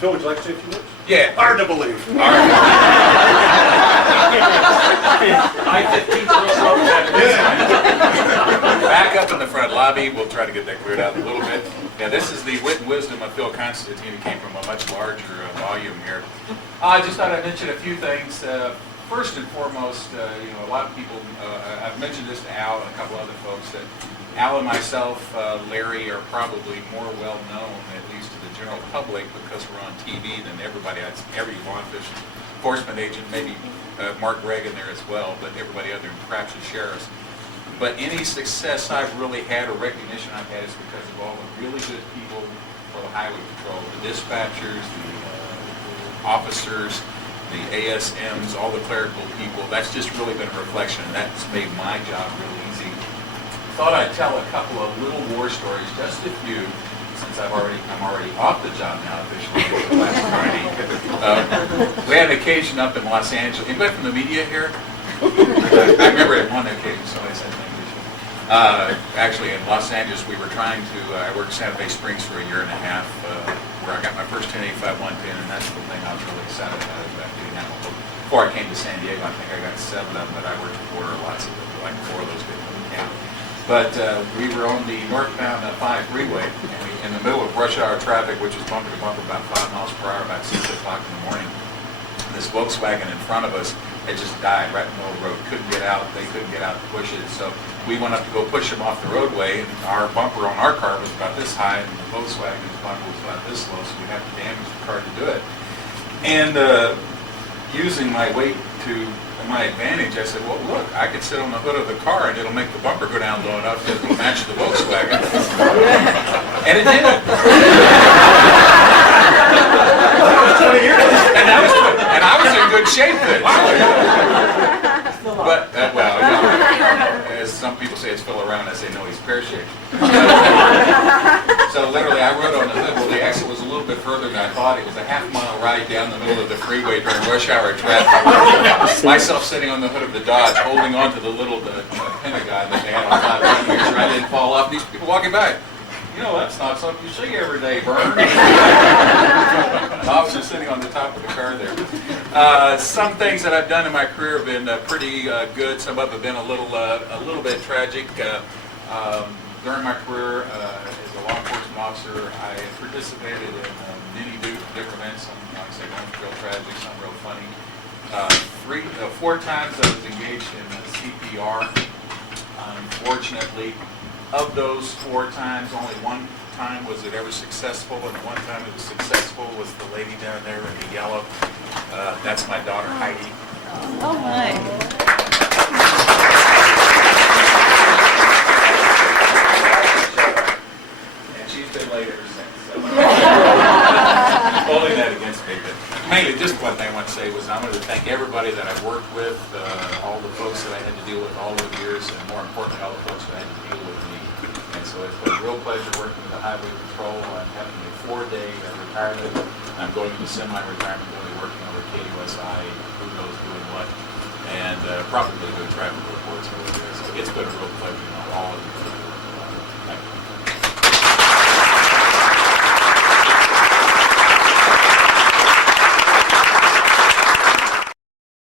Phil, would you like to say a few words? Yeah. Hard to believe. Back up in the front lobby, we'll try to get that cleared out a little bit. Yeah, this is the wit and wisdom of Phil Konstantin, who came from a much larger volume here. I just thought I'd mention a few things. First and foremost, a lot of people, I've mentioned this to Al and a couple other folks, that Al and myself, Larry, are probably more well known, at least to the general public, because we're on TV than everybody, every law enforcement agent, maybe Mark Reagan there as well, but everybody other than perhaps the sheriffs. But any success I've really had or recognition I've had is because of all the really good people for the highway patrol, the dispatchers, the officers, the ASMs, all the clerical people. That's just really been a reflection, and that's made my job real easy. Thought I'd tell a couple of little war stories, just a few, since I'm already off the job now officially last Friday. We had an occasion up in Los Angeles. Anybody from the media here? I remember at one occasion somebody said English. Actually, in Los Angeles, we were trying to. I worked in Santa Fe Springs for a year and a half, where I got my first 1085 110, and that's the thing I was really excited about. Before I came to San Diego, I think I got 7 of them, but I worked at border lots of them, like 4 of those didn't count. But we were on the northbound 5 freeway, and in the middle of rush hour traffic, which was bumper to bumper about 5 miles per hour, about 6 o'clock in the morning. This Volkswagen in front of us had just died right in the middle of the road. Couldn't get out. They couldn't get out to push it. So we went up to go push him off the roadway, and our bumper on our car was about this high, and the Volkswagen's bumper was about this low, so we had to damage the car to do it. And using my weight to my advantage, I said, well, look, I could sit on the hood of the car and it'll make the bumper go down low enough to match the Volkswagen. And it did. And I was in good shape then. But, as some people say, it's Phil around. I say, no, he's pear-shaped. So literally, I rode on the hood. Well, the exit was a little bit further than I thought. It was a half-mile ride down the middle of the freeway during rush hour traffic. Myself sitting on the hood of the Dodge, holding on to the little Pentagon that they had on top, trying to make sure I didn't fall off. These people walking by. You know, that's not something you see every day, Vern. An officer sitting on the top of the car there. Some things that I've done in my career have been pretty good. Some of them have been a little bit tragic. During my career as a law enforcement officer, I participated in many different events. Some, like I say, one real tragic, some real funny. 4 times I was engaged in CPR. Unfortunately, of those 4 times, only 1 time was it ever successful, and the 1 time it was successful was the lady down there in the yellow. That's my daughter, Heidi. Oh my. And she's been late ever since. So. Holding that against me, but mainly just one thing I want to say was I wanted to thank everybody that I've worked with, all the folks that I had to deal with all those years, and more importantly, all the folks that had to deal with me. And so it's been a real pleasure working with the Highway Patrol. I'm having a 4-day retirement. I'm going into semi-retirement, going to be working over KUSI, who knows doing what, and probably doing traffic reports over there. So it's been a real pleasure, all of you.